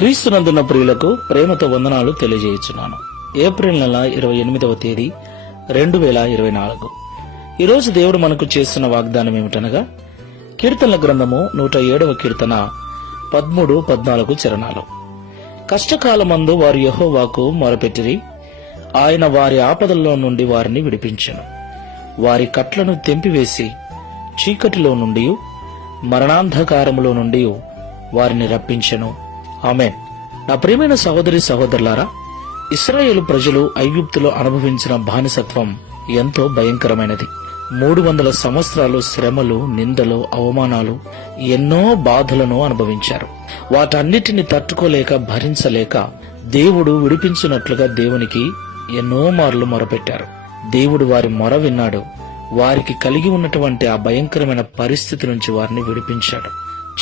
క్రీస్తునందున్న ప్రియులకు ప్రేమతో వందనాలు తెలియజేయుచున్నాను. ఏప్రిల్ నెల 28వ తేదీ 2024. ఈరోజు దేవుడు మనకు చేస్తున్న వాగ్దానం ఏమిటనగా, కీర్తనల గ్రంథము 107వ కీర్తన 13-14 చరణాలు. కష్టకాలమందు వారు యెహోవాకు మొరపెట్టిరి, ఆయన వారి ఆపదల్లో నుండి వారిని విడిపించెను. వారి కట్లను తెంపివేసి చీకటిలో నుండి మరణాంధకారములో నుండి వారిని రప్పించెను. ఆమేన్. నా ప్రియమైన సహోదరి సహోదరులారా, ఇశ్రాయేలు ప్రజలు ఐగుప్తులో అనుభవించిన బానిసత్వం ఎంతో భయంకరమైనది. 300 సంవత్సరాలు శ్రమలు, నిందలు, అవమానాలు, ఎన్నో బాధలను అనుభవించారు. వాటన్నిటిని తట్టుకోలేక, భరించలేక దేవుడు విడిపించినట్లుగా దేవునికి ఎన్నో మార్లు మొరపెట్టారు. దేవుడు వారి మొర విన్నాడు. వారికి కలిగి ఉన్నటువంటి ఆ భయంకరమైన పరిస్థితి నుంచి వారిని విడిపించాడు.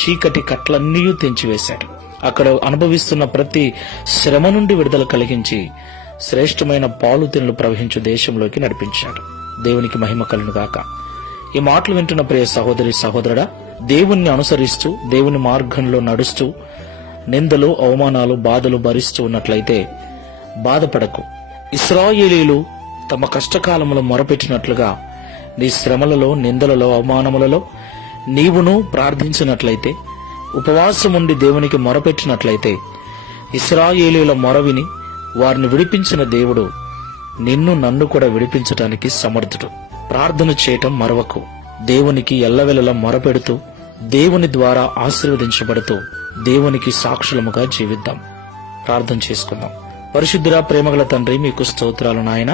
చీకటి కట్లన్నీ తెంచివేశాడు. అక్కడ అనుభవిస్తున్న ప్రతి శ్రమ నుండి విడుదల కలిగించి శ్రేష్టమైన పాలుతెనులు ప్రవహించు దేశంలోకి నడిపించాడు. దేవునికి మహిమ కలుగును గాక. ఈ మాటలు వింటున్న ప్రియ సహోదరి సహోదరుడా, దేవుణ్ణి అనుసరిస్తూ దేవుని మార్గంలో నడుస్తూ నిందలు, అవమానాలు, బాధలు భరిస్తూ ఉన్నట్లయితే బాధపడకు. ఇశ్రాయేలీయులు తమ కష్టకాలములో మొరపెట్టినట్లుగా నీ శ్రమలలో, నిందలలో, అవమానములలో నీవును ప్రార్థించినట్లయితే, ఉపవాసం ఉండి దేవునికి మొరపెట్టినట్లయితే, ఇశ్రాయేలీయుల మొర విని వారిని విడిపించిన దేవుడు నిన్ను, నన్ను కూడా విడిపించటానికి సమర్థుడు. ప్రార్థన చేయటం మరవకు. దేవునికి ఎల్లవెల్లలా మొరపెడుతూ దేవుని ద్వారా ఆశీర్వదించబడుతూ దేవునికి సాక్షులముగా జీవిద్దాం. ప్రార్థన చేసుకుందాం. పరిశుద్ధుడా, ప్రేమగల తండ్రి, మీకు స్తోత్రాలు నాయన.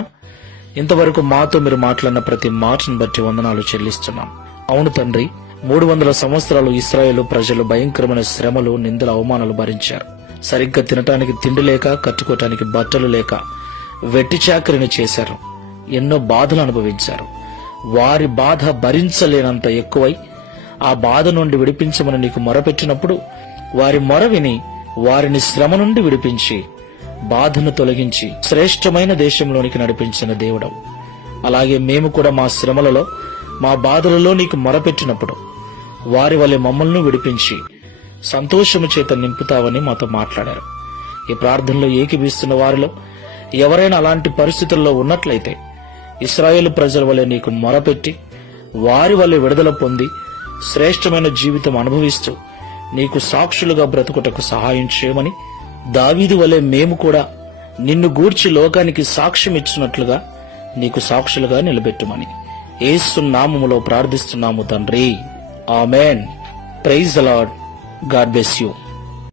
ఇంతవరకు మాతో మీరు మాట్లాడిన ప్రతి మాటను బట్టి వందనాలు చెల్లిస్తున్నాం. అవును తండ్రి, 300 సంవత్సరాలు ఇశ్రాయేలు ప్రజలు భయంకరమైన శ్రమలు, నిందల, అవమానాలు భరించారు. సరిగ్గా తినటానికి తిండి లేక, కట్టుకోవటానికి బట్టలు లేక వెట్టి చాకరిని చేశారు. ఎన్నో బాధలు అనుభవించారు. వారి బాధ భరించలేనంత ఎక్కువై ఆ బాధ నుండి విడిపించమని నీకు మొరపెట్టినప్పుడు వారి మొర విని వారిని శ్రమ నుండి విడిపించి బాధను తొలగించి శ్రేష్టమైన దేశంలోనికి నడిపించిన దేవుడవు. అలాగే మేము కూడా మా శ్రమలలో, మా బాధలలో నీకు మొరపెట్టినప్పుడు వారి వలె మమ్మల్ని విడిపించి సంతోషము చేత నింపుతావని మాతో మాట్లాడారు. ఈ ప్రార్థనలో ఏకీభవిస్తున్న వారిలో ఎవరైనా అలాంటి పరిస్థితుల్లో ఉన్నట్లయితే ఇశ్రాయేలు ప్రజల వలె నీకు మొరపెట్టి వారి వలె విడుదల పొంది శ్రేష్టమైన జీవితం అనుభవిస్తూ నీకు సాక్షులుగా బ్రతుకుటకు సహాయం చేయమని, దావీదు వలె మేము కూడా నిన్ను గూర్చి లోకానికి సాక్ష్యం ఇచ్చినట్లుగా నీకు సాక్షులుగా నిలబెట్టుమని యేసు నామములో ప్రార్థిస్తున్నాము తండ్రి. Amen. Praise the Lord. God bless you.